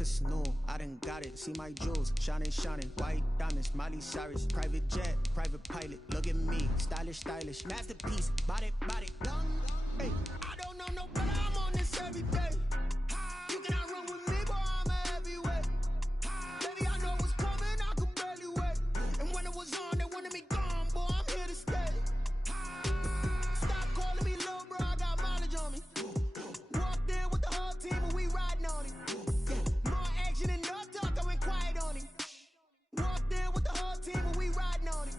breakfast new. I done got it, see my jewels, shining, shining. White diamonds, Miley Cyrus. Private jet, private pilot, look at me. Stylish, stylish, masterpiece. Body, body, hey, I don't know no better, I'm on this every day. You cannot run with me, boy, I'm a heavyweight. Baby, I know what's coming, I could barely wait. And when it was on, they wanted me gone, boy, I'm here to stay. Stop calling me little bro, I got mileage on me. Walked in with the whole team and we riding on it. More action and no talk, I went quiet on it. Walked in with the whole team and we riding on it.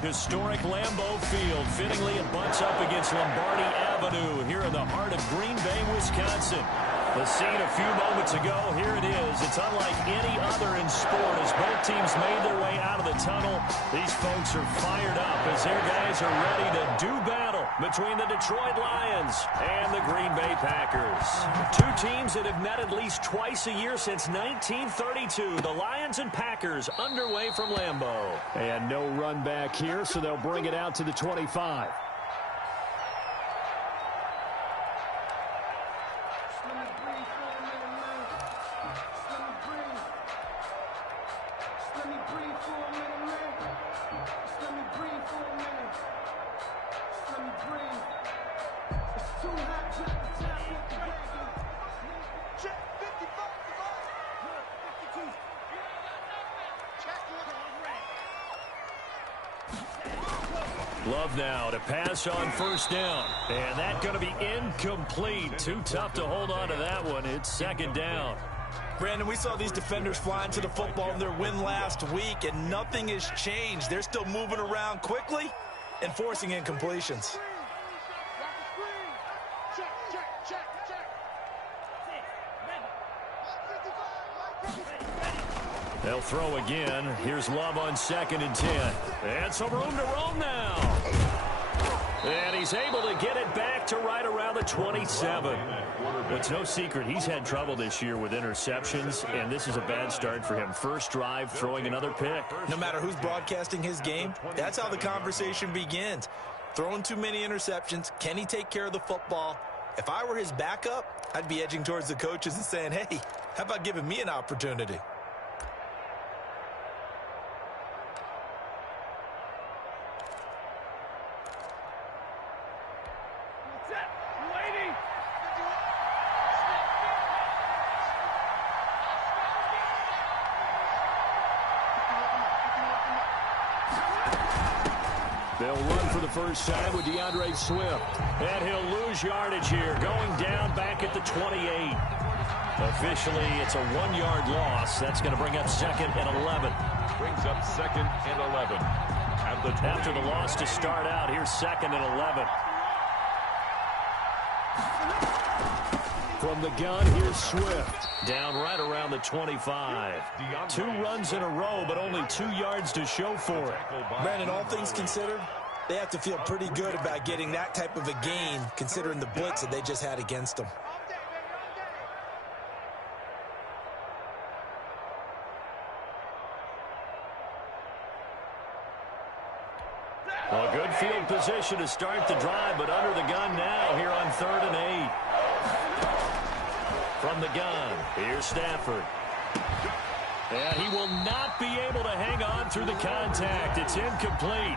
Historic Lambeau Field. Fittingly, it butts up against Lombardi Avenue here in the heart of Green Bay, Wisconsin. The scene a few moments ago, here it is. It's unlike any other in sport as both teams made their way out of the tunnel. These folks are fired up as their guys are ready to do battle between the Detroit Lions and the Green Bay Packers. Two teams that have met at least twice a year since 1932. The Lions and Packers underway from Lambeau. And no run back here, so they'll bring it out to the 25. Love now to pass on first down. And that's going to be incomplete. Too tough to hold on to that one. It's second down. Brandon, we saw these defenders flying to the football in their win last week, and nothing has changed. They're still moving around quickly and forcing incompletions. They'll throw again. Here's Love on 2nd and 10. And some room to roam now. And he's able to get it back to right around the 27. It's no secret he's had trouble this year with interceptions, and this is a bad start for him. First drive, throwing another pick. No matter who's broadcasting his game, that's how the conversation begins. Throwing too many interceptions. Can he take care of the football? If I were his backup, I'd be edging towards the coaches and saying, hey, how about giving me an opportunity? They'll run for the first time with DeAndre Swift. And he'll lose yardage here, going down back at the 28. Officially, it's a 1-yard loss. That's going to bring up 2nd and 11. Brings up 2nd and 11. After the loss to start out, here's 2nd and 11. From the gun, here's Swift. Down right around the 25. 2 runs in a row, but only 2 yards to show for it. Brandon, all things considered, they have to feel pretty good about getting that type of a gain, considering the blitz that they just had against them. Well, good field position to start the drive, but under the gun now here on 3rd and 8. From the gun, here's Stafford. And he will not be able to hang on through the contact. It's incomplete.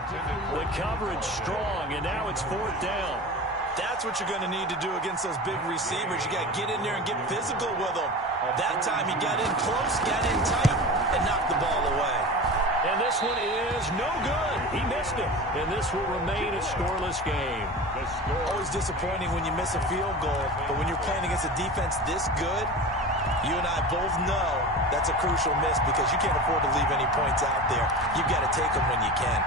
The coverage strong, and now it's 4th down. That's what you're going to need to do against those big receivers. You got to get in there and get physical with them. That time he got in close, got in tight, and knocked the ball away. And this one is no good. He missed it. And this will remain a scoreless game. Always disappointing when you miss a field goal, but when you're playing against a defense this good, you and I both know that's a crucial miss because you can't afford to leave any points out there. You've got to take them when you can.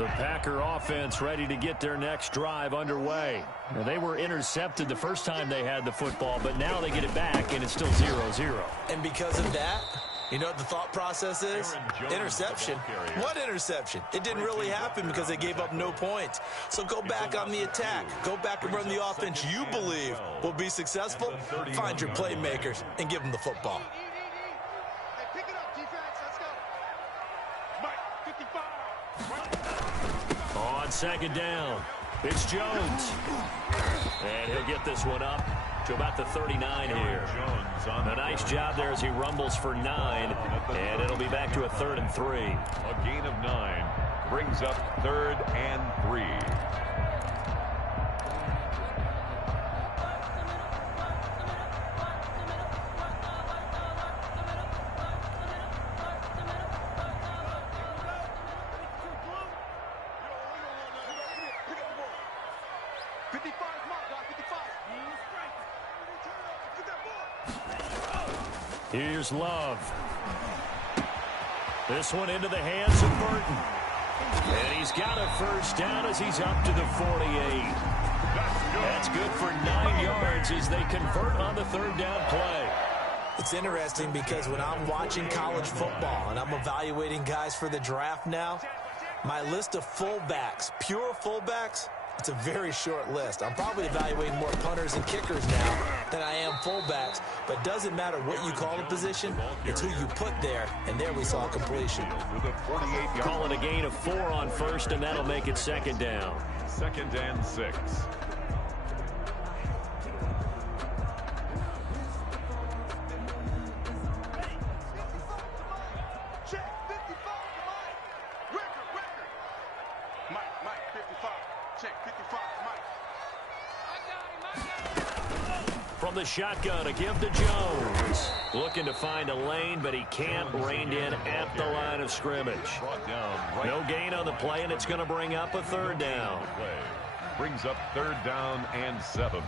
The Packer offense ready to get their next drive underway. Now, they were intercepted the first time they had the football, but now they get it back, and it's still 0-0. And because of that, You know what the thought process is? Interception. What interception? It didn't really happen because they gave up no points. So go back on the attack. Go back and run the offense you believe will be successful. Find your playmakers and give them the football. On second down, it's Jones. And he'll get this one up to about the 39 here. A nice job there as he rumbles for 9, and it'll be back to a 3rd and 3. A gain of 9 brings up 3rd and 3. Here's Love. This one into the hands of Burton. And he's got a first down as he's up to the 48. That's good for 9 yards as they convert on the 3rd down play. It's interesting because when I'm watching college football and I'm evaluating guys for the draft now, my list of fullbacks, pure fullbacks, it's a very short list. I'm probably evaluating more punters and kickers now than I am fullbacks, but it doesn't matter what you call a position, it's who you put there, and there we saw completion. Call it a gain of 4 on 1st, and that'll make it 2nd down. 2nd and 6. From the shotgun, a give to Jones. Looking to find a lane, but he can't. Reined in at the line of scrimmage. No gain on the play, and it's going to bring up a 3rd down. Brings up 3rd down and 7.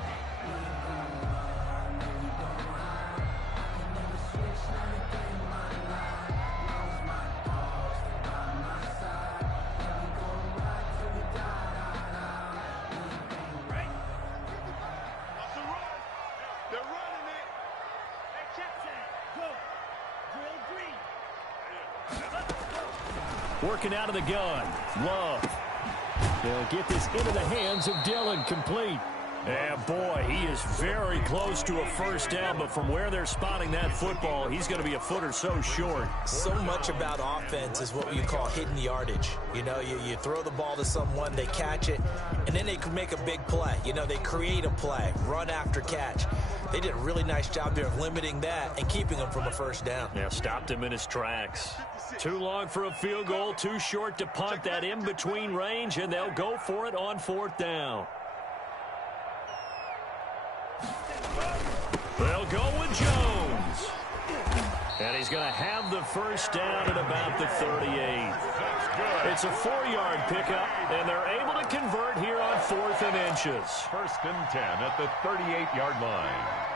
Working out of the gun. Love. They'll get this into the hands of Dillon, complete. And boy, he is very close to a first down, but from where they're spotting that football, he's going to be a foot or so short. So much about offense is what you call hidden yardage. You know, you throw the ball to someone, they catch it, and then they can make a big play. You know, they create a play, run after catch. They did a really nice job there of limiting that and keeping him from a first down. Yeah, stopped him in his tracks. Too long for a field goal, too short to punt that in-between range, and they'll go for it on 4th down. They'll go with Jones. And he's going to have the first down at about the 38. It's a 4-yard pickup, and they're able to convert here on 4th and inches. 1st and 10 at the 38-yard line.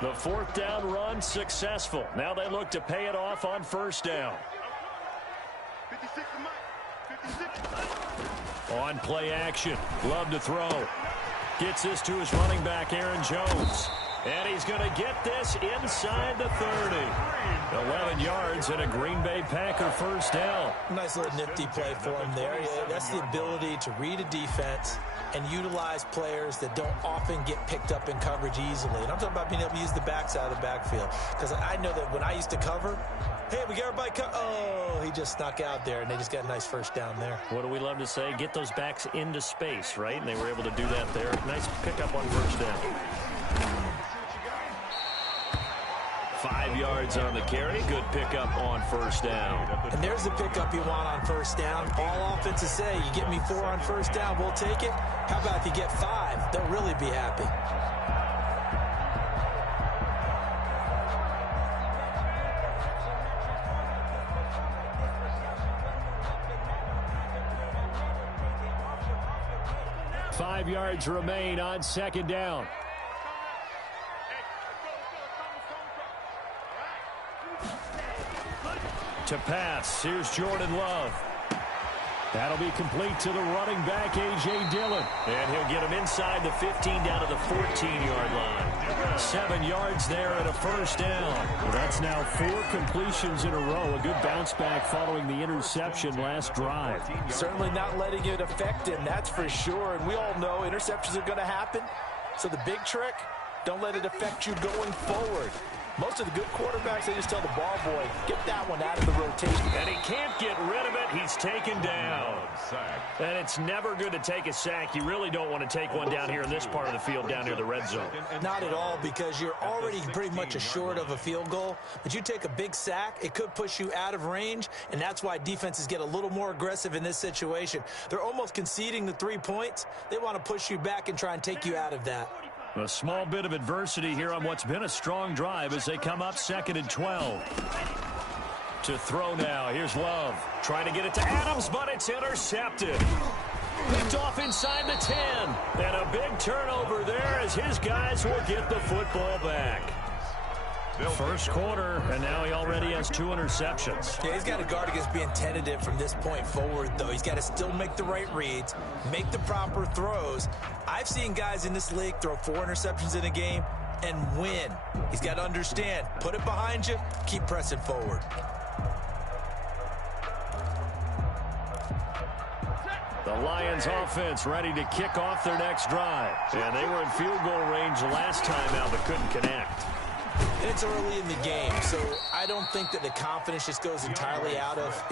The 4th down run successful. Now they look to pay it off on 1st down. On play action. Love to throw. Gets this to his running back, Aaron Jones. And he's going to get this inside the 30. 11 yards and a Green Bay Packer first down. Nice little nifty play for him there. Yeah, that's the ability to read a defense and utilize players that don't often get picked up in coverage easily. And I'm talking about being able to use the backside of the backfield. Because I know that when I used to cover, hey, we got everybody oh, he just snuck out there, and they just got a nice first down there. What do we love to say? Get those backs into space, right? And they were able to do that there. Nice pickup on first down. 5 yards on the carry. Good pickup on first down. And there's the pickup you want on first down. All offenses say, you get me 4 on first down, we'll take it. How about if you get 5? They'll really be happy. Five yards remain on second down. To pass, here's Jordan Love. That'll be complete to the running back, A.J. Dillon. And he'll get him inside the 15 down to the 14-yard line. 7 yards there and a first down. Well, that's now 4 completions in a row. A good bounce back following the interception last drive. Certainly not letting it affect him, that's for sure. And we all know interceptions are going to happen. So the big trick, don't let it affect you going forward. Most of the good quarterbacks, they just tell the ball boy, get that one out of the rotation. And he can't get rid of it. He's taken down. And it's never good to take a sack. You really don't want to take one down here in this part of the field, down near the red zone. Not at all, because you're already pretty much assured of a field goal. But you take a big sack, it could push you out of range, and that's why defenses get a little more aggressive in this situation. They're almost conceding the 3 points. They want to push you back and try and take you out of that. A small bit of adversity here on what's been a strong drive as they come up 2nd and 12. To throw now. Here's Love. Trying to get it to Adams, but it's intercepted. Picked off inside the 10. And a big turnover there as his guys will get the football back. First quarter, and now he already has 2 interceptions. Yeah, he's got to guard against being tentative from this point forward, though. He's got to still make the right reads, make the proper throws. I've seen guys in this league throw 4 interceptions in a game and win. He's got to understand, put it behind you, keep pressing forward. The Lions offense ready to kick off their next drive. And they were in field goal range last time out but couldn't connect. And it's early in the game, so I don't think that the confidence just goes entirely out of,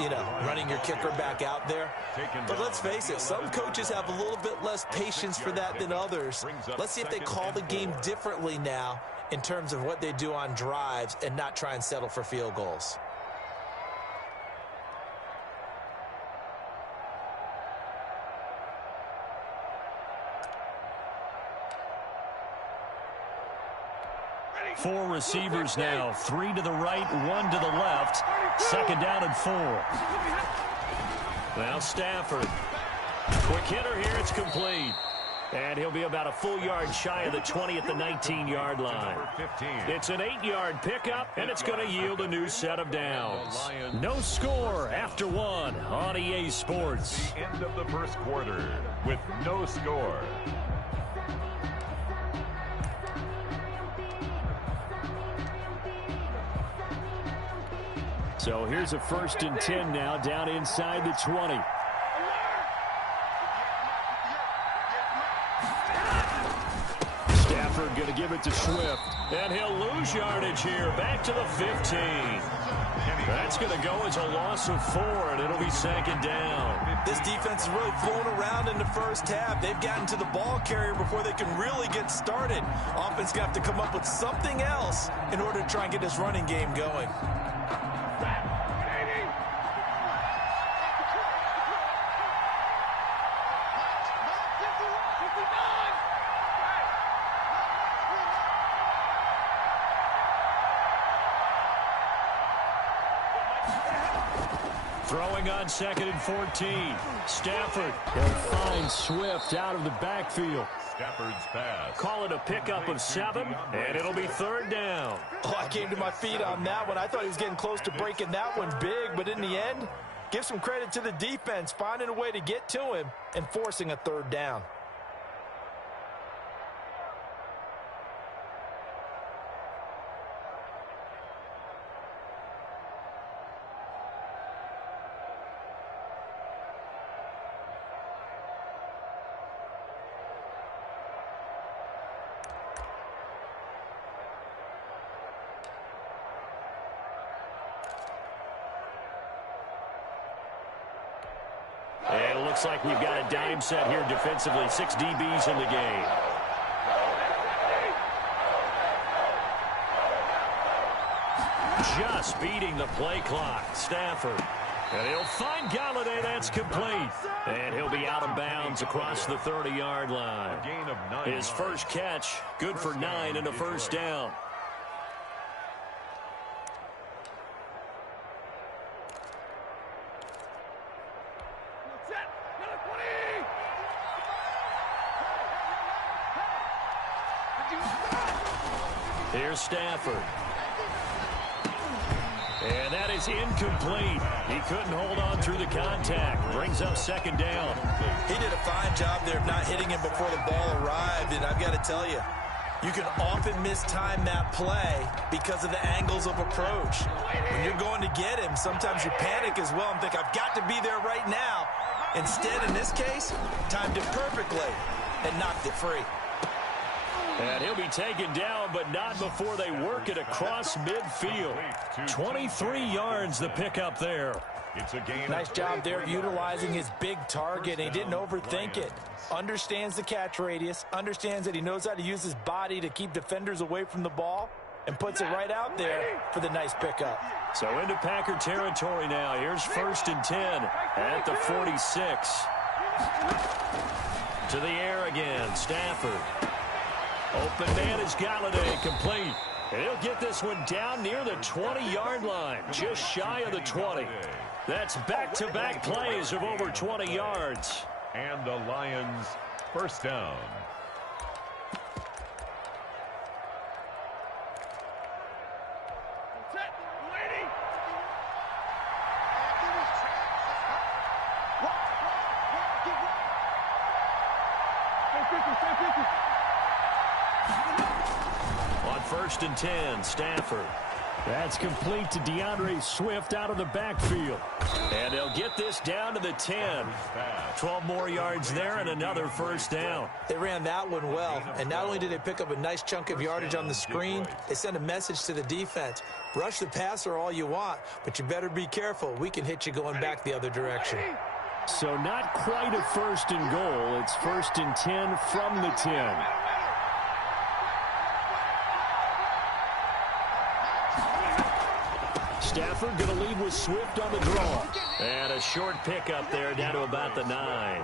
running your kicker back out there. But let's face it, some coaches have a little bit less patience for that than others. Let's see if they call the game differently now in terms of what they do on drives and not try and settle for field goals. Four receivers now, 3 to the right, 1 to the left. 2nd down and 4. Now Stafford. Quick hitter here, it's complete. And he'll be about a full yard shy of the 20 at the 19-yard line. It's an 8-yard pickup, and it's going to yield a new set of downs. No score after 1 on EA Sports. The end of the first quarter with no score. So here's a 1st and 10 now, down inside the 20. Stafford going to give it to Swift. And he'll lose yardage here, back to the 15. That's going to go as a loss of 4, and it'll be 2nd down. This defense is really flown around in the first half. They've gotten to the ball carrier before they can really get started. Offense going to have to come up with something else in order to try and get this running game going. Throwing on 2nd and 14. Stafford will find Swift out of the backfield. Stafford's pass. Call it a pickup of 7, and it'll be 3rd down. Oh, I came to my feet on that one. I thought he was getting close to breaking that one big, but in the end, give some credit to the defense, finding a way to get to him and forcing a 3rd down. And it looks like we've got a dime set here defensively. 6 DBs in the game. Just beating the play clock. Stafford. And he'll find Galladay. That's complete. And he'll be out of bounds across the 30-yard line. His first catch, good for 9 and a first down. Here's Stafford. And that That is incomplete. He couldn't hold on through the contact. Brings up second down. He did a fine job there of not hitting him before the ball arrived, and I've got to tell you, you can often mistime that play because of the angles of approach. When you're going to get him, sometimes you panic as well and think, I've got to be there right now. Instead, in this case, timed it perfectly and knocked it free. And he'll be taken down, but not before they work it across midfield. 23 yards the pickup there. It's a gain. Nice job there of utilizing his big target, and he didn't overthink it. Understands the catch radius, understands that he knows how to use his body to keep defenders away from the ball, and puts it right out there for the nice pickup. So into Packer territory now. Here's 1st and 10 at the 46. To the air again, Stafford. Open man is Galladay, complete. And he'll get this one down near the 20-yard line, just shy of the 20. That's back-to-back plays of over 20 yards. And the Lions first down. On 1st and 10, Stafford. That's complete to DeAndre Swift out of the backfield. And they'll get this down to the 10. 12 more yards there and another first down. They ran that one well, and not only did they pick up a nice chunk of yardage on the screen, they sent a message to the defense. Rush the passer all you want, but you better be careful. We can hit you going back the other direction. So not quite a 1st and goal. It's 1st and 10 from the 10. Stafford going to lead with Swift on the draw. And a short pickup there down to about the 9.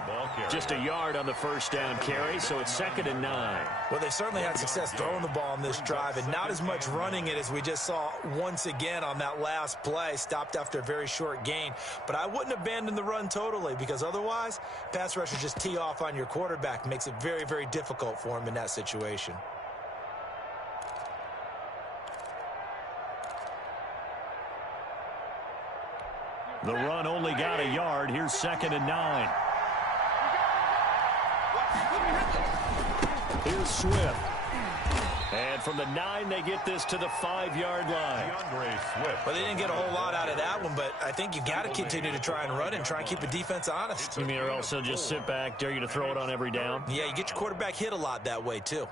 Just a yard on the first down carry, so it's 2nd and 9. Well, they certainly had success throwing the ball on this drive, and not as much running it as we just saw once again on that last play. Stopped after a very short gain. But I wouldn't abandon the run totally, because otherwise, pass rushers just tee off on your quarterback. Makes it very, very difficult for him in that situation. The run only got a yard. Here's 2nd and 9. Here's Swift. And from the 9, they get this to the 5-yard line. Well, they didn't get a whole lot out of that one, but I think you got to continue to try and run and try and keep the defense honest. You mean or also just sit back, dare you to throw it on every down? Yeah, you get your quarterback hit a lot that way, too.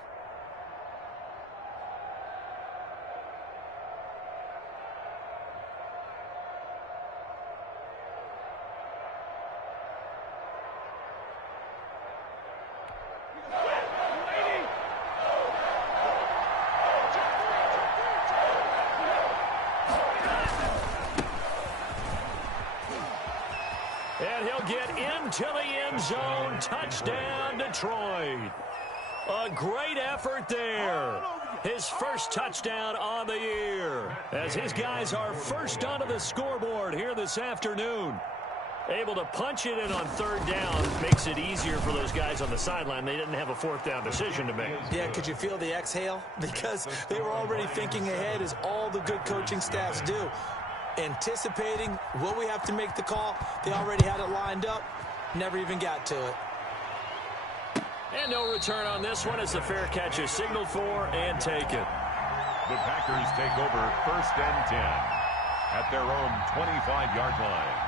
And he'll get into the end zone. Touchdown, Detroit. A great effort there. His first touchdown on the year. As his guys are first onto the scoreboard here this afternoon. Able to punch it in on 3rd down. Makes it easier for those guys on the sideline. They didn't have a 4th down decision to make. Yeah, could you feel the exhale? Because they were already thinking ahead, as all the good coaching staffs do. Anticipating, will we have to make the call? They already had it lined up. Never even got to it. And no return on this one as the fair catch is signaled for and taken. The Packers take over 1st and 10 at their own 25-yard line.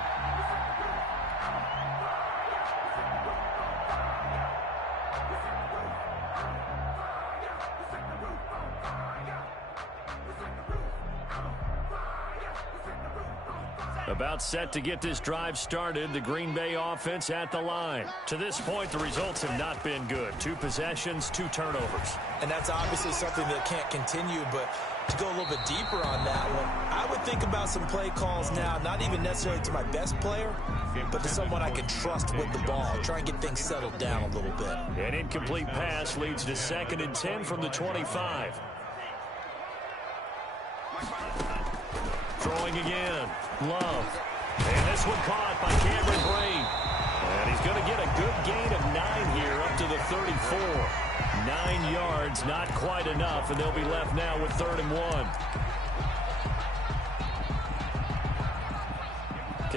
About set to get this drive started, the Green Bay offense at the line. To this point, the results have not been good. 2 possessions, 2 turnovers. And that's obviously something that can't continue, but to go a little bit deeper on that one, I would think about some play calls now, not even necessarily to my best player, but to someone I can trust with the ball. Try and get things settled down a little bit. An incomplete pass leads to 2nd and 10 from the 25. Throwing again. Love. And this one caught by Cameron Brate. And he's going to get a good gain of 9 here up to the 34. 9 yards, not quite enough, and they'll be left now with 3rd and 1.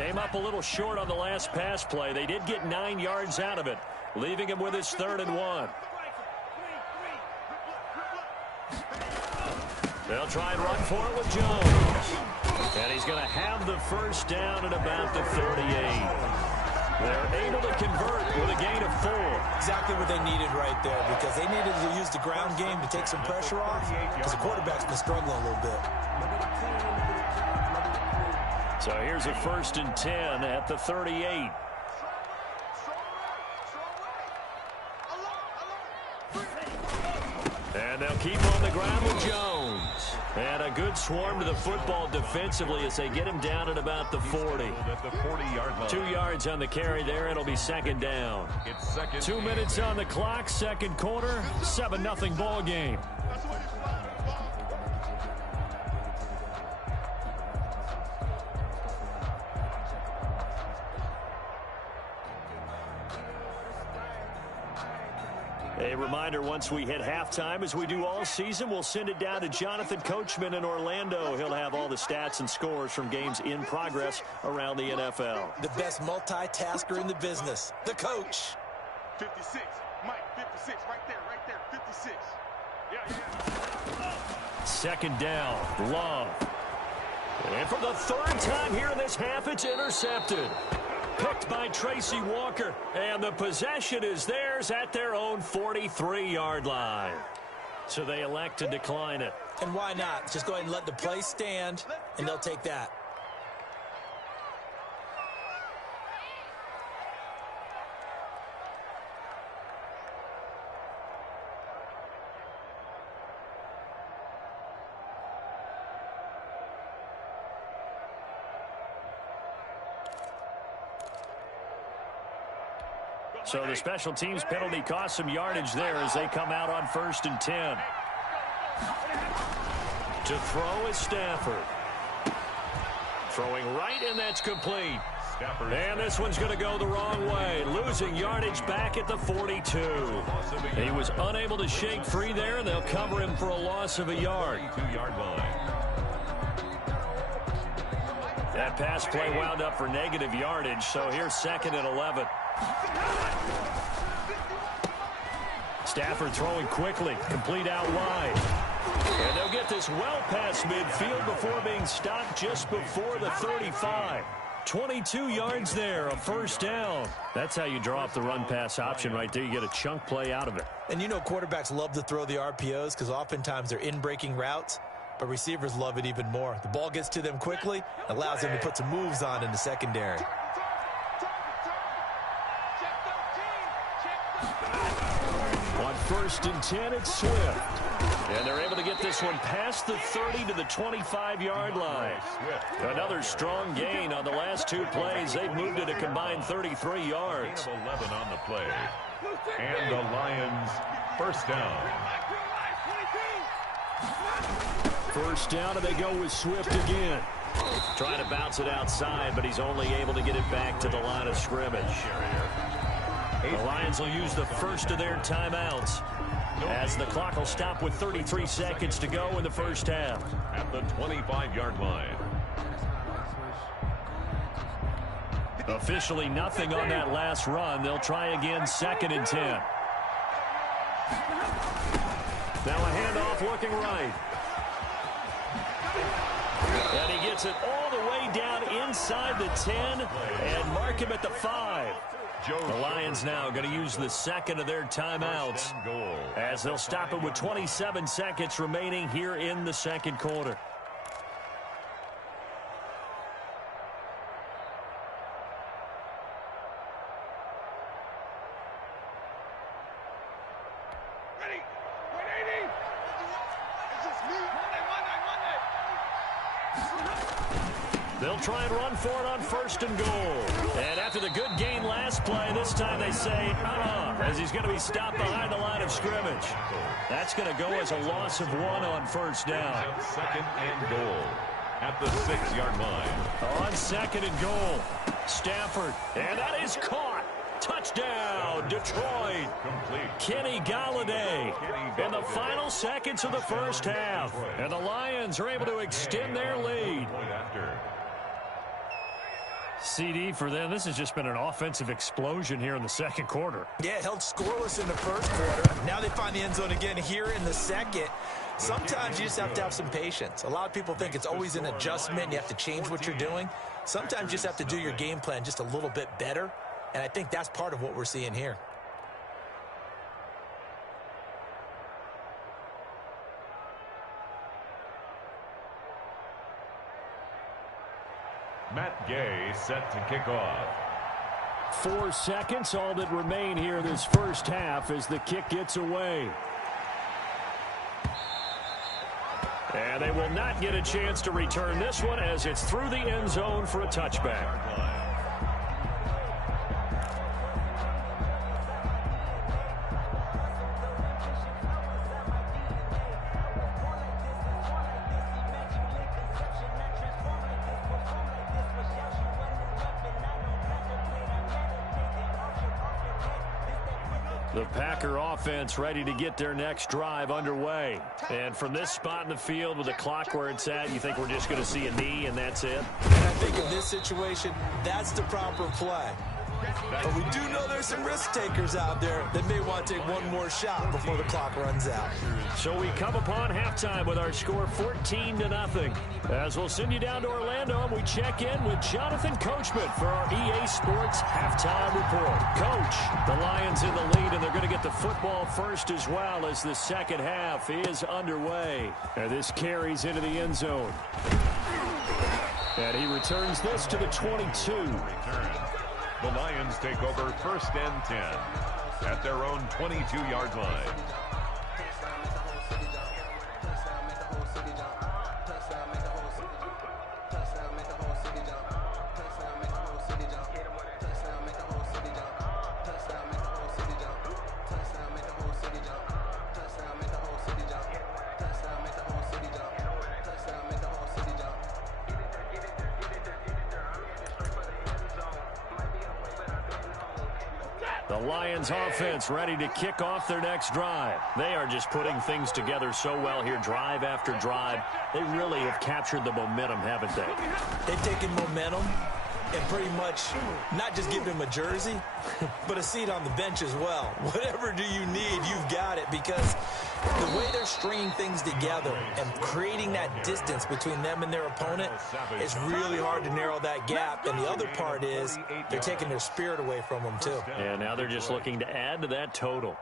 Came up a little short on the last pass play. They did get 9 yards out of it, leaving him with his 3rd and 1. They'll try and run for it with Jones. And he's going to have the first down at about the 38. They're able to convert with a gain of 4. Exactly what they needed right there, because they needed to use the ground game to take some pressure off, because the quarterback's been struggling a little bit. So here's a 1st and 10 at the 38. And they'll keep on the ground with Jones. And a good swarm to the football defensively as they get him down at about the 40. 2 yards on the carry there. It'll be 2nd down. 2 minutes on the clock, 2nd quarter, 7-0 ball game. A reminder, once we hit halftime, as we do all season, we'll send it down to Jonathan Coachman in Orlando. He'll have all the stats and scores from games in progress around the NFL. The best multitasker in the business, the coach. 56, Mike, 56, right there, 56. Yeah. 2nd down, Love. And for the 3rd time here in this half, it's intercepted. Picked by Tracy Walker, and the possession is theirs at their own 43-yard line. So they elect to decline it. And why not? Just go ahead and let the play stand, and they'll take that. So the special teams penalty cost some yardage there as they come out on 1st and 10. To throw is Stafford. Throwing right, and that's complete. And this one's going to go the wrong way, losing yardage back at the 42. He was unable to shake free there, and they'll cover him for a loss of a yard. That pass play wound up for negative yardage, so here's 2nd and 11. Stafford throwing quickly, complete out wide. And they'll get this well past midfield before being stopped just before the 35. 22 yards there, a 1st down. That's how you draw up the run-pass option right there. You get a chunk play out of it. And you know quarterbacks love to throw the RPOs because oftentimes they're in-breaking routes, but receivers love it even more. The ball gets to them quickly, allows them to put some moves on in the secondary. On 1st and 10, it's Swift. And they're able to get this one past the 30 to the 25-yard line. Another strong gain on the last 2 plays. They've moved it a combined 33 yards. 11 on the play. And the Lions, 1st down. 1st down, and they go with Swift again. Trying to bounce it outside, but he's only able to get it back to the line of scrimmage. The Lions will use the first of their timeouts as the clock will stop with 33 seconds to go in the 1st half. At the 25-yard line. Officially nothing on that last run. They'll try again, 2nd and 10. Now a handoff looking right. And he gets it all the way down inside the 10 and mark him at the 5. The Lions now going to use the 2nd of their timeouts as they'll stop it with 27 seconds remaining here in the 2nd quarter. They'll try and run for it on 1st and goal. And after the good gain last play, this time they say, as he's going to be stopped behind the line of scrimmage. That's going to go as a loss of 1 on 1st down. 2nd and goal at the 6-yard line. On 2nd and goal, Stafford. And that is caught. Touchdown, Detroit. Complete. Kenny Golladay in the final seconds of the 1st half. And the Lions are able to extend their lead. CD for them. This has just been an offensive explosion here in the second quarter. Yeah, held scoreless in the first quarter. Now they find the end zone again here in the second. Sometimes you just have to have some patience. A lot of people think it's always an adjustment. You have to change what you're doing. Sometimes you just have to do your game plan just a little bit better. And I think that's part of what we're seeing here. Matt Gay set to kick off. 4 seconds, all that remain here this first half as the kick gets away. And they will not get a chance to return this one as it's through the end zone for a touchback. The Packer offense ready to get their next drive underway. And from this spot in the field with the clock where it's at, you think we're just going to see a knee and that's it? And I think in this situation, that's the proper play. But we do know there's some risk takers out there that may want to take one more shot before the clock runs out. So we come upon halftime with our score 14-0. As we'll send you down to Orlando and we check in with Jonathan Coachman for our EA Sports Halftime Report. Coach, the Lions in the lead and they're going to get the football first as well as the second half is underway. And this carries into the end zone. And he returns this to the 22. The Lions take over 1st and 10 at their own 22-yard line. The Lions offense ready to kick off their next drive. They are just putting things together so well here, drive after drive. They really have captured the momentum, haven't they? They've taken momentum and pretty much not just given him a jersey, but a seat on the bench as well. Whatever do you need, you've got it, because the way they're stringing things together and creating that distance between them and their opponent, it's really hard to narrow that gap. And the other part is they're taking their spirit away from them, too. And now they're just looking to add to that total.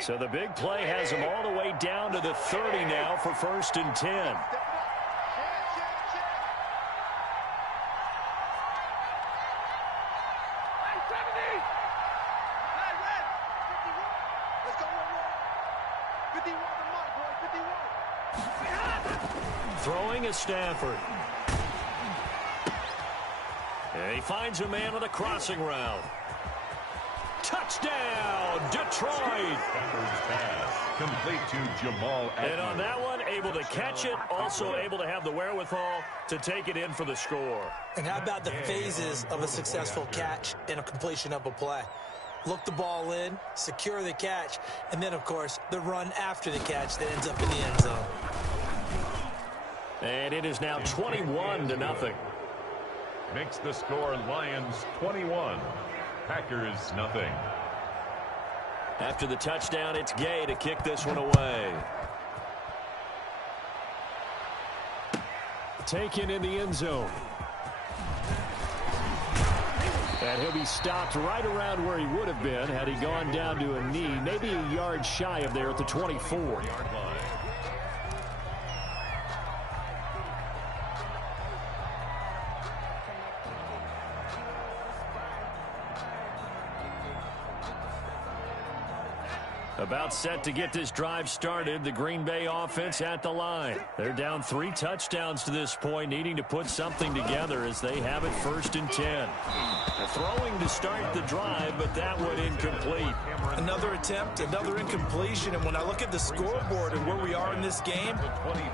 So the big play has them all the way down to the 30 now for 1st and 10. Throwing is Stafford. And he finds a man on the crossing route. Touchdown, Detroit! Pass complete to Jamal Adams. And on that one, able to catch it, also able to have the wherewithal to take it in for the score. And how about the phases of a successful catch and a completion of a play? Look the ball in, secure the catch, and then, of course, the run after the catch that ends up in the end zone. And it is now 21-0. Makes the score Lions 21. Packers nothing. After the touchdown, it's Gay to kick this one away. Taken in the end zone. And he'll be stopped right around where he would have been had he gone down to a knee, maybe a yard shy of there at the 24-yard line. About set to get this drive started, the Green Bay offense at the line. They're down 3 touchdowns to this point, needing to put something together as they have it 1st and 10. Throwing to start the drive, but that one incomplete. Another attempt, another incompletion, and when I look at the scoreboard and where we are in this game,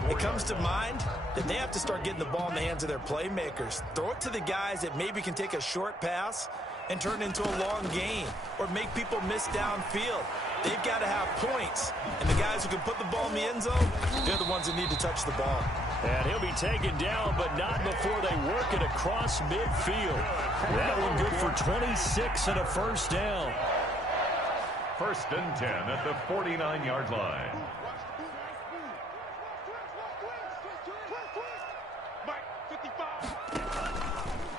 it comes to mind that they have to start getting the ball in the hands of their playmakers. Throw it to the guys that maybe can take a short pass and turn it into a long gain or make people miss downfield. They've got to have points. And the guys who can put the ball in the end zone, they're the ones that need to touch the ball. And he'll be taken down, but not before they work it across midfield. That one good for 26 and a first down. 1st and 10 at the 49-yard line.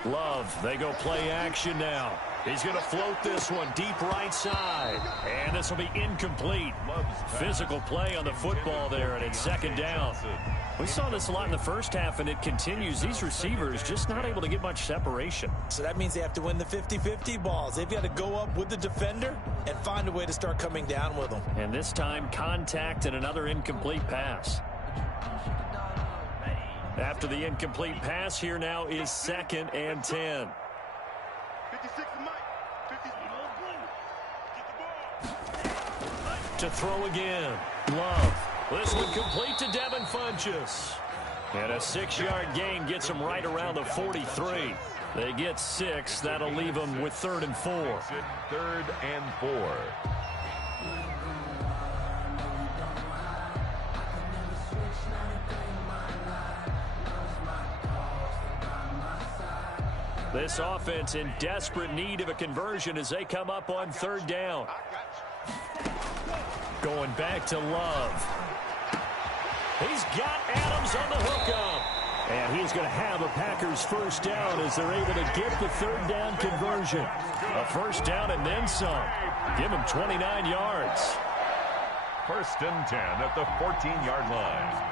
Love, they go play action now. He's going to float this one deep right side. And this will be incomplete. Physical play on the football there, and it's 2nd down. We saw this a lot in the first half, and it continues. These receivers just not able to get much separation. So that means they have to win the 50-50 balls. They've got to go up with the defender and find a way to start coming down with them. And this time, contact and another incomplete pass. After the incomplete pass, here now is 2nd and 10. 56 Mike. 50. Get the ball. To throw again. Love. This one complete to Devin Funchess. And a 6-yard gain gets him right around the 43. They get 6. That'll leave them with 3rd and 4. 3rd and 4. This offense in desperate need of a conversion as they come up on 3rd down. Going back to Love. He's got Adams on the hookup. And he's going to have a Packers first down as they're able to get the 3rd down conversion. A first down and then some. Give him 29 yards. 1st and 10 at the 14-yard line.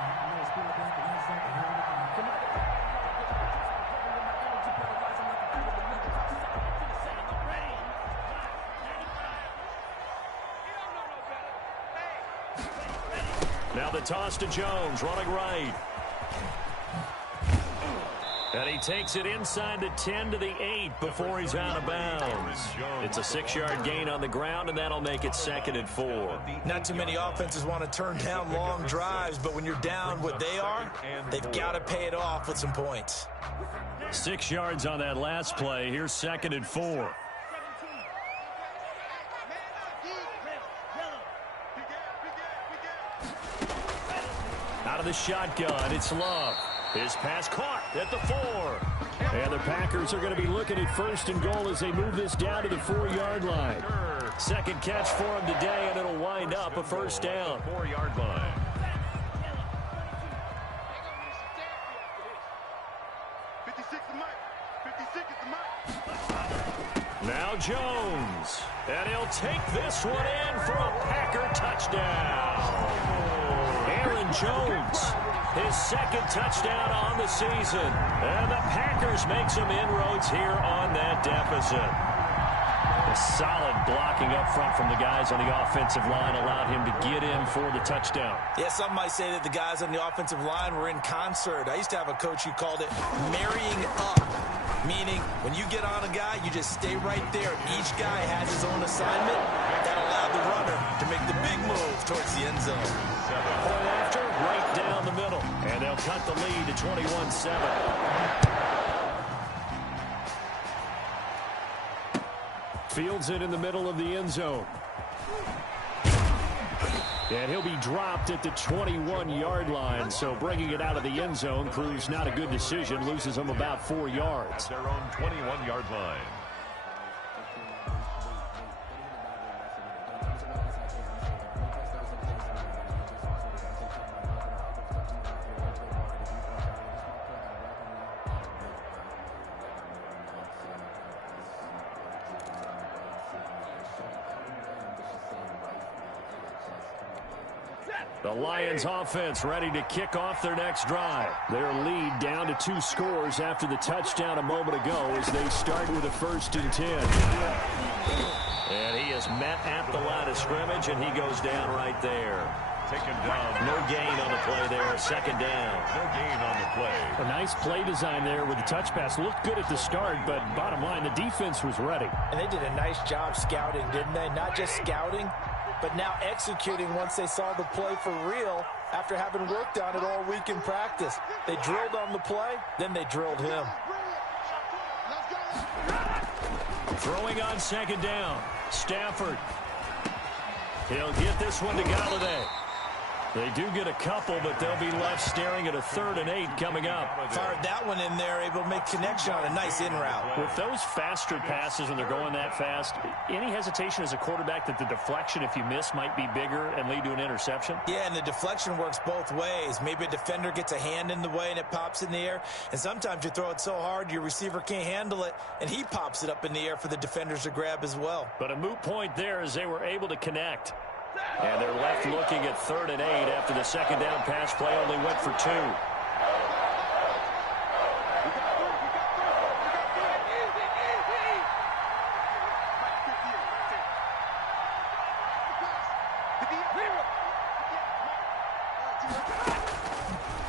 Now the toss to Jones, running right. And he takes it inside the 10 to the 8 before he's out of bounds. It's a 6-yard gain on the ground, and that'll make it 2nd and 4. Not too many offenses want to turn down long drives, but when you're down what they are, they've got to pay it off with some points. 6 yards on that last play. Here's 2nd and 4. Out of the shotgun, it's Love. His pass caught at the 4. And the Packers are going to be looking at 1st and goal as they move this down to the 4-yard line. 2nd catch for him today, and it'll wind up a first down. 4-yard line. Now Jones. And he'll take this one in for a Packer touchdown. Aaron Jones, his 2nd touchdown on the season. And the Packers make some inroads here on that deficit. A solid blocking up front from the guys on the offensive line allowed him to get in for the touchdown. Yeah, some might say that the guys on the offensive line were in concert. I used to have a coach who called it marrying up, meaning when you get on a guy, you just stay right there. Each guy has his own assignment. That allowed the runner to make the big move towards the end zone. Point after, right down the middle. And they'll cut the lead to 21-7. Fields it in the middle of the end zone. And he'll be dropped at the 21-yard line. So bringing it out of the end zone proves not a good decision. Loses him about 4 yards. Their own 21-yard line. The Lions offense ready to kick off their next drive. Their lead down to 2 scores after the touchdown a moment ago as they start with a 1st and 10. And he is met at the line of scrimmage, and he goes down right there. Taken down. No gain on the play there. 2nd down. No gain on the play. A nice play design there with the touch pass. Looked good at the start, but bottom line, the defense was ready. And they did a nice job scouting, didn't they? Not just scouting, but now executing once they saw the play for real after having worked on it all week in practice. They drilled on the play, then they drilled him. Throwing on 2nd down. Stafford. He'll get this one to Galladay. They do get a couple, but they'll be left staring at a 3rd and 8 coming up. Fired that one in there, able to make connection on a nice in route. With those faster passes when they're going that fast, any hesitation as a quarterback that the deflection, if you miss, might be bigger and lead to an interception? Yeah, and the deflection works both ways. Maybe a defender gets a hand in the way and it pops in the air. And sometimes you throw it so hard your receiver can't handle it, and he pops it up in the air for the defenders to grab as well. But a moot point there as they were able to connect. And they're left looking at 3rd and 8 after the second down pass play only went for 2.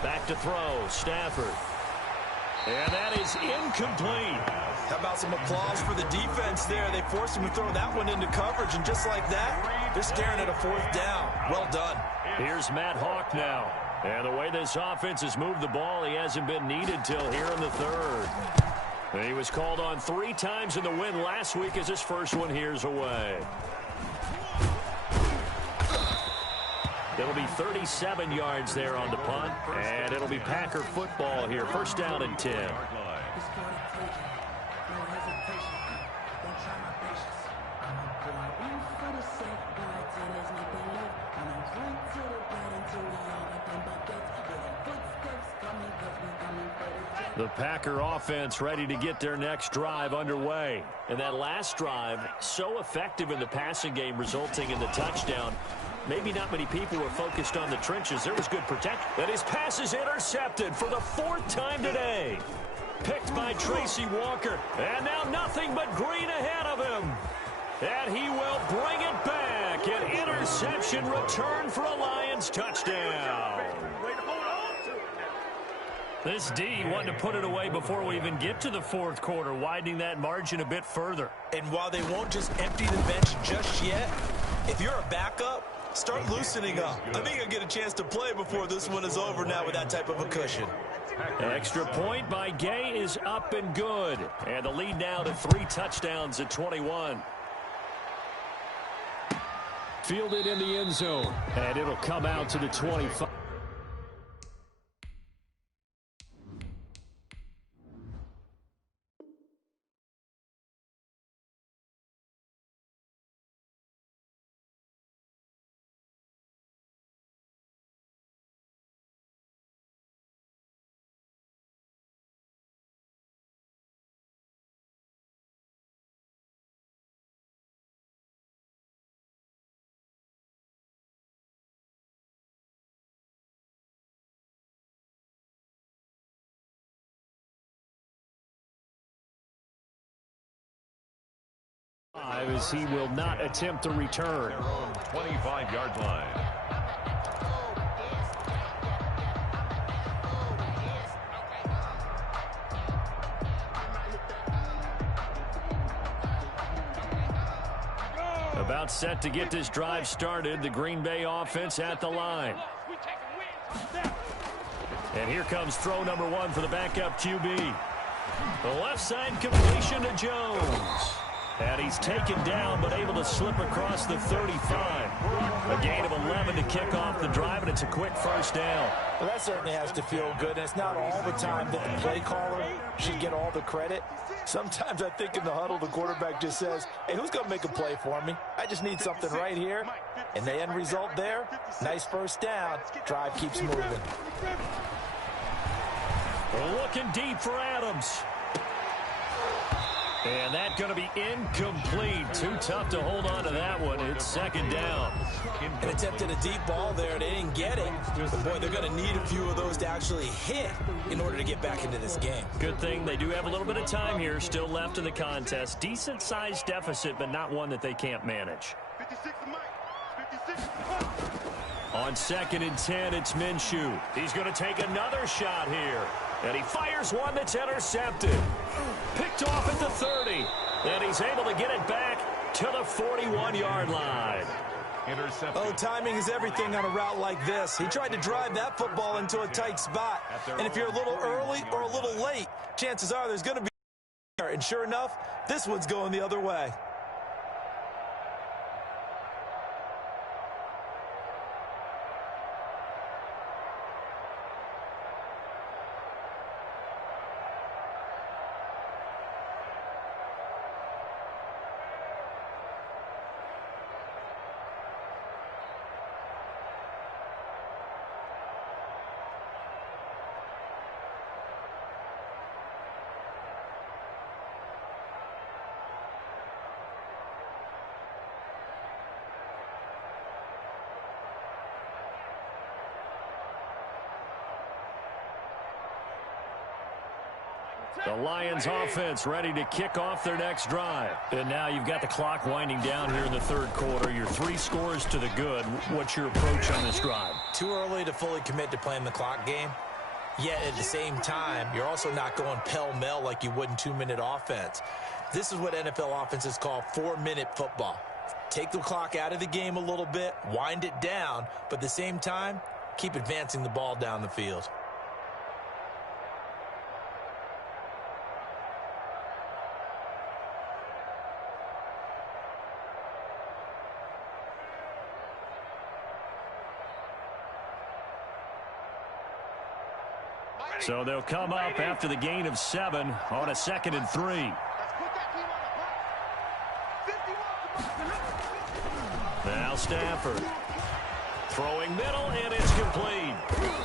Back to throw, Stafford. And that is incomplete. How about some applause for the defense there? They forced him to throw that one into coverage, and just like that, they're staring at a 4th down. Well done. Here's Matt Hawk now. And the way this offense has moved the ball, he hasn't been needed till here in the 3rd. He was called on 3 times in the win last week as his first one here's away. It'll be 37 yards there on the punt, and it'll be Packer football here. 1st down and 10. The Packer offense ready to get their next drive underway. And that last drive, so effective in the passing game, resulting in the touchdown. Maybe not many people were focused on the trenches. There was good protection. And his pass is intercepted for the 4th time today. Picked by Tracy Walker. And now nothing but green ahead of him. And he will bring it back. An interception return for a Lions touchdown. This D wanted to put it away before we even get to the 4th quarter, widening that margin a bit further. And while they won't just empty the bench just yet, if you're a backup, start loosening up. I think you'll get a chance to play before this one is over now with that type of a cushion. Extra point by Gay is up and good. And the lead now to 3 touchdowns at 21. Fielded in the end zone. And it'll come out to the 25. As he will not attempt to return. 25-yard line. About set to get this drive started. The Green Bay offense at the line. And here comes throw number 1 for the backup QB. The left side completion to Jones. And he's taken down, but able to slip across the 35. A gain of 11 to kick off the drive, and it's a quick 1st down. Well, that certainly has to feel good, and it's not all the time that the play caller should get all the credit. Sometimes I think in the huddle, the quarterback just says, hey, who's going to make a play for me? I just need something right here. And the end result there, nice 1st down. Drive keeps moving. Looking deep for Adams. And that's going to be incomplete. Too tough to hold on to that one. It's 2nd down. And attempted a deep ball there. They didn't get it. But, boy, they're going to need a few of those to actually hit in order to get back into this game. Good thing they do have a little bit of time here still left in the contest. Decent-sized deficit, but not one that they can't manage. 56 Mike. 56. On 2nd and 10, it's Minshew. He's going to take another shot here. And he fires one that's intercepted. Picked off at the 30. And he's able to get it back to the 41-yard line. Oh, timing is everything on a route like this. He tried to drive that football into a tight spot. And if you're a little early or a little late, chances are there's going to be there. And sure enough, this one's going the other way. The Lions offense ready to kick off their next drive. And now you've got the clock winding down here in the third quarter. You're 3 scores to the good. What's your approach on this drive? Too early to fully commit to playing the clock game. Yet at the same time, you're also not going pell-mell like you would in 2-minute offense. This is what NFL offenses call 4-minute football. Take the clock out of the game a little bit, wind it down, but at the same time, keep advancing the ball down the field. So they'll come up after the gain of 7 on a 2nd and 3. Now Stafford throwing middle, and it's complete.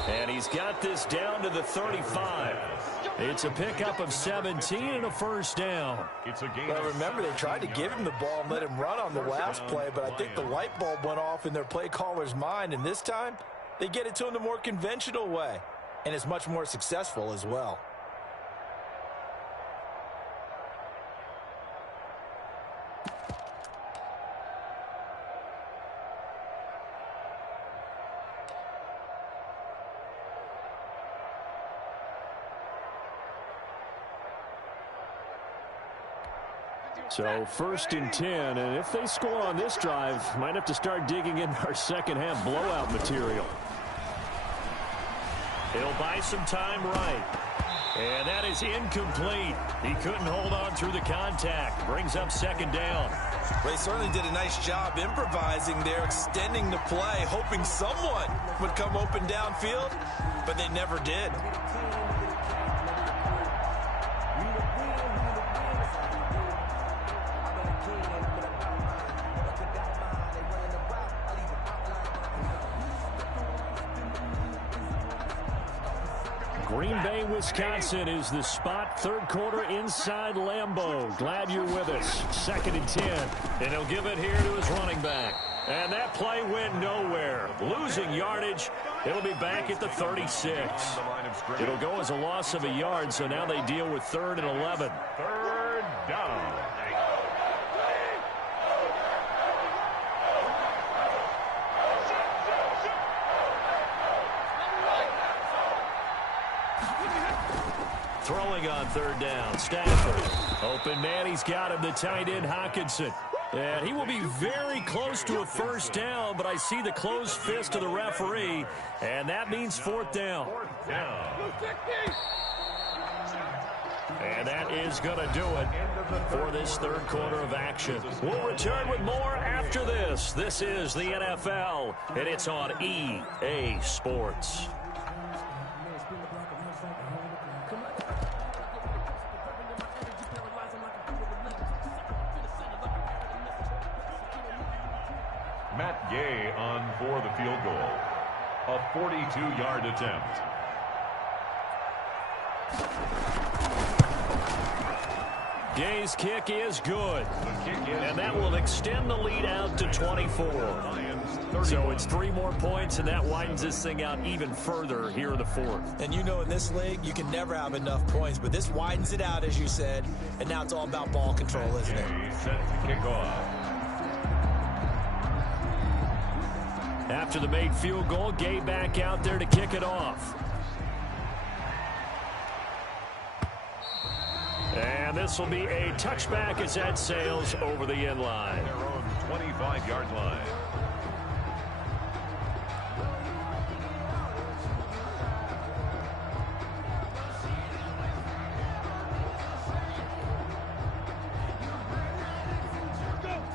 And he's got this down to the 35. It's a pickup of 17 and a first down. Well, remember, they tried to give him the ball and let him run on the last play, but I think the light bulb went off in their play caller's mind, and this time they get it to him the more conventional way. And it's much more successful as well. So 1st and 10, and if they score on this drive, might have to start digging in our second half blowout material. He'll buy some time right. And that is incomplete. He couldn't hold on through the contact. Brings up 2nd down. Well, he certainly did a nice job improvising there, extending the play, hoping someone would come open downfield, but they never did. Green Bay, Wisconsin is the spot. 3rd quarter inside Lambeau. Glad you're with us. 2nd and 10. And he'll give it here to his running back. And that play went nowhere. Losing yardage. It'll be back at the 36. It'll go as a loss of a yard, so now they deal with 3rd and 11. 3rd down. Throwing on 3rd down, Stafford. Open man, he's got him, the tight end, Hockenson. And he will be very close to a 1st down, but I see the closed fist of the referee, and that means 4th down. And that is going to do it for this 3rd quarter of action. We'll return with more after this. This is the NFL, and it's on EA Sports. Matt Gay on for the field goal. A 42-yard attempt. Gay's kick is good. And that will extend the lead out to 24. So it's 3 more points, and that widens this thing out even further here in the 4th. And you know, in this league, you can never have enough points, but this widens it out, as you said, and now it's all about ball control, isn't it? Set to kick off. After the made field goal, Gay back out there to kick it off. And this will be a touchback as that sails over the end line. Their own 25-yard line.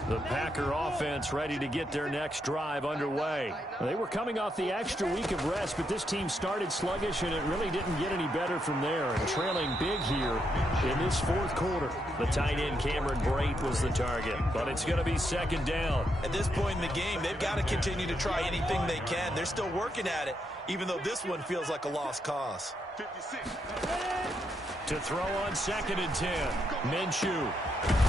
The Packer offense ready to get their next drive underway. They were coming off the extra week of rest, but this team started sluggish, and it really didn't get any better from there. And trailing big here in this 4th quarter. The tight end Cameron Brate was the target, but it's going to be 2nd down. At this point in the game, they've got to continue to try anything they can. They're still working at it, even though this one feels like a lost cause. 56. To throw on 2nd and 10. Minshew.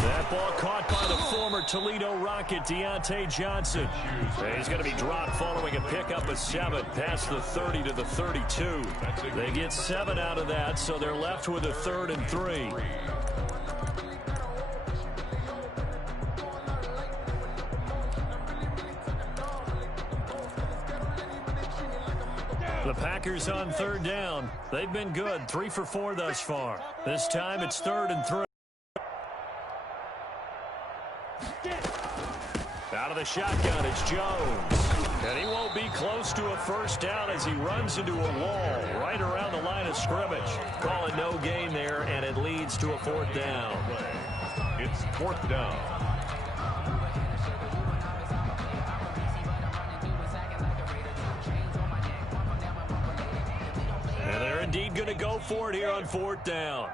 That ball caught by the former Toledo Rocket, Deontay Johnson. He's going to be dropped following a pickup of 7 past the 30 to the 32. They get 7 out of that, so they're left with a 3rd and 3. The Packers on 3rd down. They've been good, 3 for 4 thus far. This time it's 3rd and 3. Out of the shotgun, it's Jones. And he won't be close to a 1st down as he runs into a wall right around the line of scrimmage. Call it no gain there, and it leads to a 4th down. It's 4th down. And they're indeed going to go for it here on 4th down.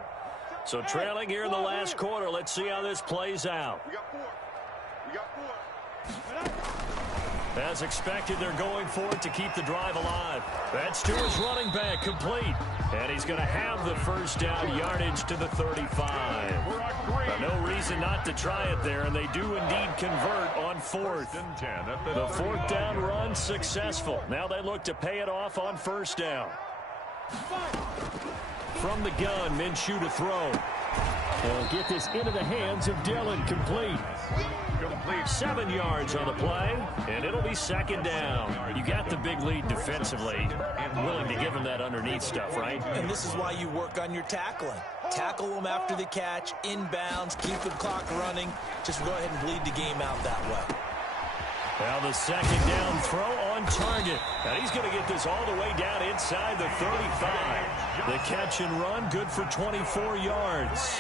So trailing here in the last quarter. Let's see how this plays out. We got 4. We got 4. As expected, they're going for it to keep the drive alive. That's to his running back, complete. And he's going to have the 1st down, yardage to the 35. No reason not to try it there, and they do indeed convert on 4th. The 4th down run successful. Now they look to pay it off on 1st down. From the gun, Minshew to throw. They'll get this into the hands of Dillon, complete. 7 yards on the play, and it'll be 2nd down. You got the big lead defensively, willing to give him that underneath stuff, right? And this is why you work on your tackling. Tackle them after the catch, inbounds, keep the clock running. Just go ahead and bleed the game out that way. Now the 2nd down throw on target. And he's going to get this all the way down inside the 35. The catch and run, good for 24 yards.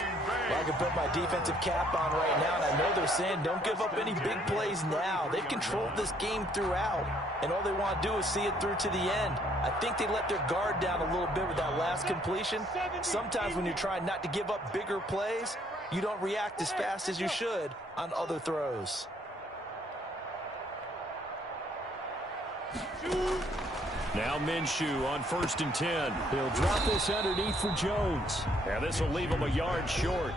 Well, I can put my defensive cap on right now, and I know they're saying don't give up any big plays now. They've controlled this game throughout, and all they want to do is see it through to the end. I think they let their guard down a little bit with that last completion. Sometimes when you're trying not to give up bigger plays, you don't react as fast as you should on other throws. Now Minshew on 1st and 10. He'll drop this underneath for Jones. And this will leave him a yard short.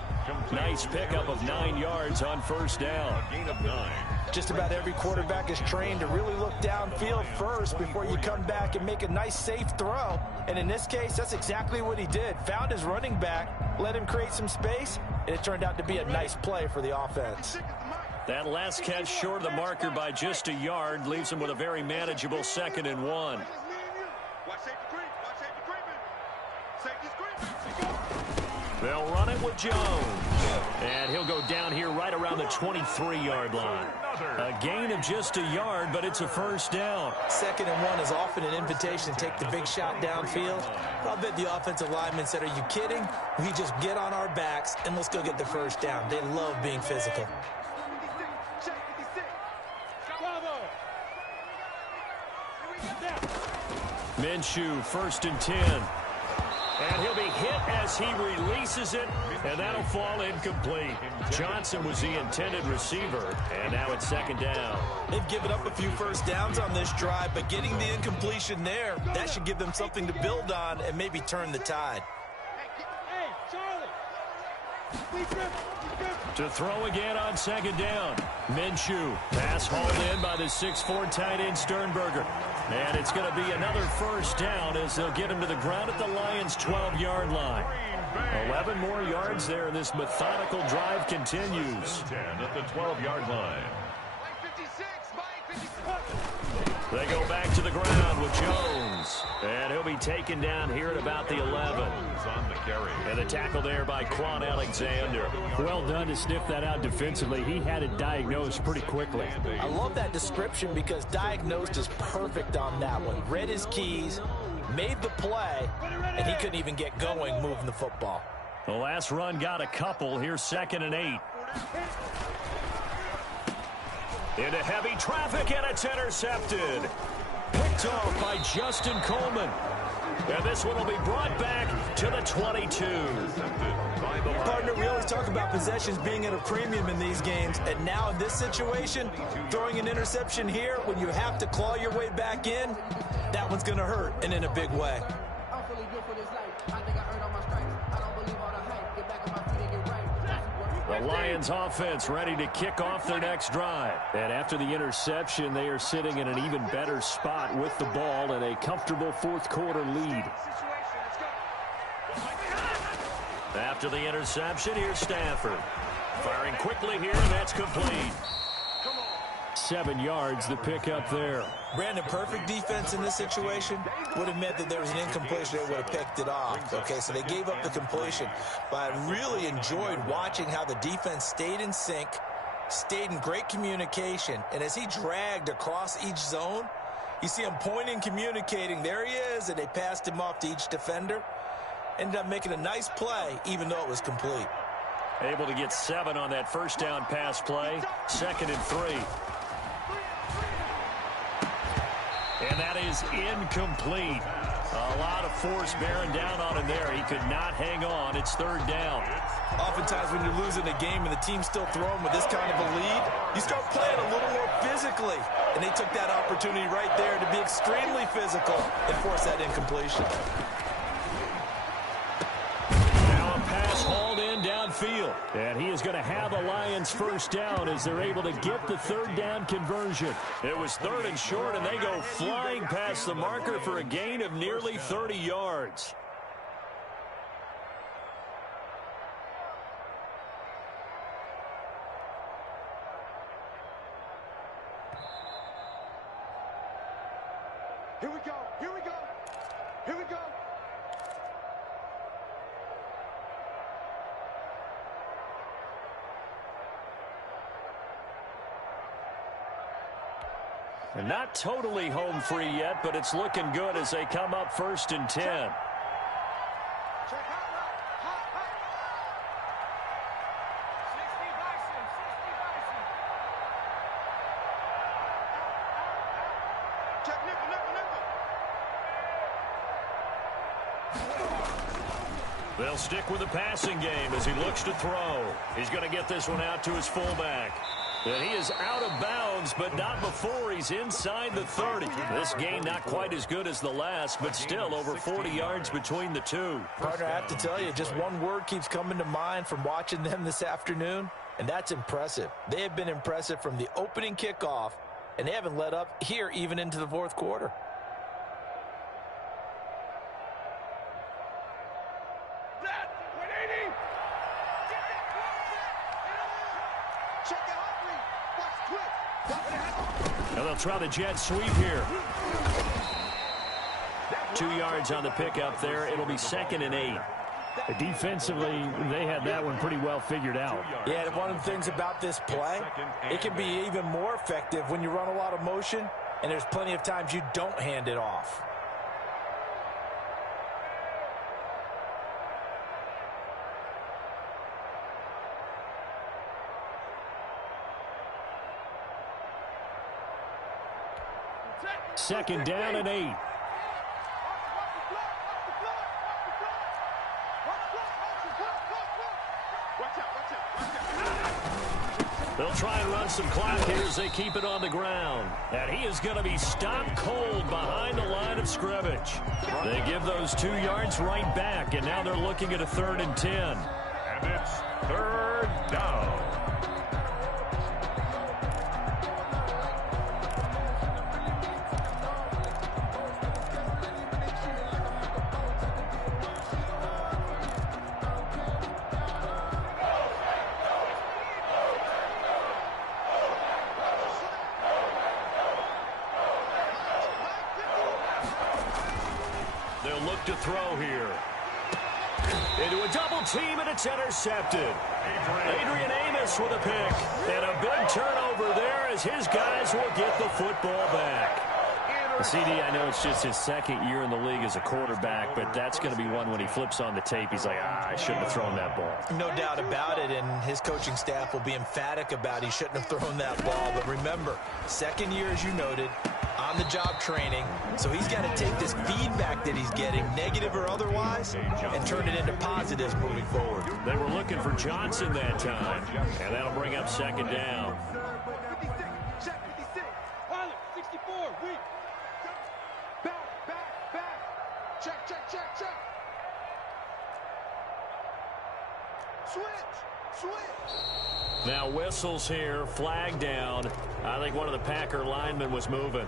Nice pickup of 9 yards on 1st down. Gain of 9. Just about every quarterback is trained to really look downfield first before you come back and make a nice, safe throw. And in this case, that's exactly what he did. Found his running back, let him create some space, and it turned out to be a nice play for the offense. That last catch short of the marker by just a yard leaves him with a very manageable 2nd and 1. They'll run it with Jones. And he'll go down here right around the 23-yard line. A gain of just a yard, but it's a 1st down. 2nd and 1 is often an invitation to take the big shot downfield. I'll bet the offensive lineman said, are you kidding? We just get on our backs and let's go get the 1st down. They love being physical. Minshew, 1st and 10. And he'll be hit as he releases it, and that'll fall incomplete. Johnson was the intended receiver, and now it's 2nd down. They've given up a few 1st downs on this drive, but getting the incompletion there, that should give them something to build on and maybe turn the tide. Hey, Charlie. To throw again on 2nd down. Minshew, pass hauled in by the 6'4" tight end Sternberger. And it's going to be another 1st down as they'll get him to the ground at the Lions' 12-yard line. 11 more yards there, and this methodical drive continues. 10 at the 12-yard line. They go back to the ground with Jones. And he'll be taken down here at about the 11. On the carry. And the tackle there by Quan Alexander. Well done to sniff that out defensively. He had it diagnosed pretty quickly. I love that description because diagnosed is perfect on that one. Read his keys, made the play, and he couldn't even get going moving the football. The last run got a couple. Here's 2nd and 8. Into heavy traffic, and it's intercepted. Picked off by Justin Coleman. And this one will be brought back to the 22. Partner, we always talk about possessions being at a premium in these games, and now in this situation, throwing an interception here when you have to claw your way back in, that one's going to hurt, and in a big way. The Lions offense ready to kick off their next drive. And after the interception, they are sitting in an even better spot with the ball and a comfortable fourth quarter lead. After the interception, here's Stafford. Firing quickly here, and that's complete. 7 yards, the pick up there. Brandon, perfect defense in this situation would have meant that there was an incompletion. They would have picked it off. Okay, so they gave up the completion. But I really enjoyed watching how the defense stayed in sync, stayed in great communication. And as he dragged across each zone, you see him pointing, communicating. There he is, and they passed him off to each defender. Ended up making a nice play, even though it was complete. Able to get 7 on that first down pass play. 2nd and 3. And that is incomplete. A lot of force bearing down on him there. He could not hang on. It's 3rd down. Oftentimes when you're losing a game and the team's still throwing with this kind of a lead, you start playing a little more physically. And they took that opportunity right there to be extremely physical and force that incompletion. Pass hauled in downfield. And he is going to have a Lions first down as they're able to get the 3rd down conversion. It was 3rd and short, and they go flying past the marker for a gain of nearly 30 yards. Here we go. Here we go. Here we go. And not totally home free yet, but it's looking good as they come up 1st and 10. Check hot right. Hot, hot. 60 Bison. 60 Bison. Check nickel, nickel, nickel. They'll stick with the passing game as he looks to throw. He's going to get this one out to his fullback. And he is out of bounds, but not before he's inside the 30. This game not quite as good as the last, but still over 40 yards between the two. Partner, I have to tell you, just one word keeps coming to mind from watching them this afternoon, and that's impressive. They have been impressive from the opening kickoff, and they haven't let up here even into the 4th quarter. Now they'll try the jet sweep here. 2 yards on the pickup there. It'll be 2nd and 8. Defensively, they had that one pretty well figured out. Yeah, and one of the things about this play, it can be even more effective when you run a lot of motion, and there's plenty of times you don't hand it off. Second down and 8. They'll try and run some clock here as they keep it on the ground. And he is going to be stopped cold behind the line of scrimmage. They give those 2 yards right back, and now they're looking at a 3rd and 10. And it's 3rd down. They'll look to throw here. Into a double team, and it's intercepted. Adrian Amos with a pick. And a big turnover there as his guys will get the football back. CD, I know it's just his 2nd year in the league as a quarterback, but that's going to be one when he flips on the tape. He's like, I shouldn't have thrown that ball. No doubt about it, and his coaching staff will be emphatic about he shouldn't have thrown that ball. But remember, 2nd year, as you noted, on-the-job training, so he's got to take this feedback that he's getting, negative or otherwise, and turn it into positives moving forward. They were looking for Johnson that time, and that'll bring up 2nd down. 56, check 56. Pilot, 64, weak. Back. Check. Now whistles here, flag down. I think one of the Packer linemen was moving.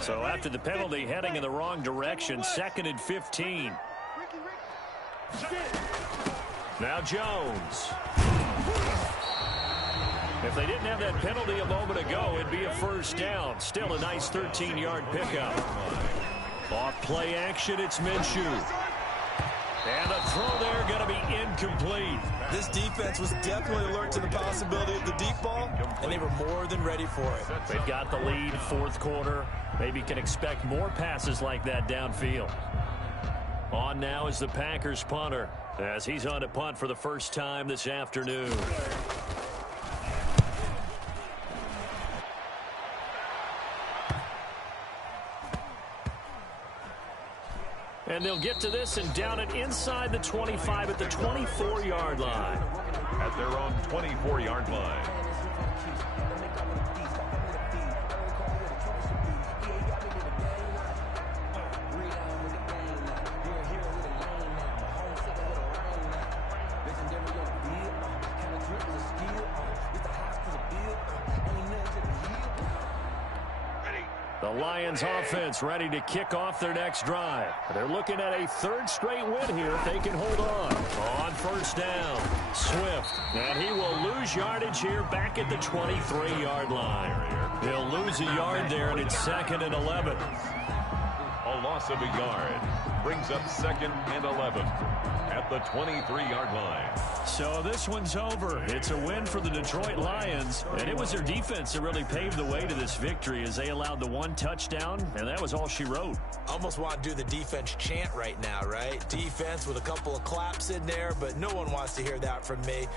So after the penalty, heading in the wrong direction, 2nd and 15. Now Jones. If they didn't have that penalty a moment ago, it'd be a first down. Still a nice 13-yard pickup. Off play action, it's Minshew. And the throw there going to be incomplete. This defense was definitely alert to the possibility of the deep ball, and they were more than ready for it. They've got the lead, 4th quarter. Maybe can expect more passes like that downfield. On now is the Packers punter, as he's on to punt for the first time this afternoon. And they'll get to this and down it inside the 25 at the 24-yard line. At their own 24-yard line. The Lions offense ready to kick off their next drive. They're looking at a 3rd straight win here if they can hold on. On first down, Swift. And he will lose yardage here back at the 23-yard line. He'll lose a yard there, and it's 2nd and 11. A loss of a yard brings up 2nd and 11 at the 23-yard line. So this one's over. It's a win for the Detroit Lions, and it was their defense that really paved the way to this victory as they allowed the 1 touchdown, and that was all she wrote. Almost want to do the defense chant right now, right? Defense with a couple of claps in there, but no one wants to hear that from me.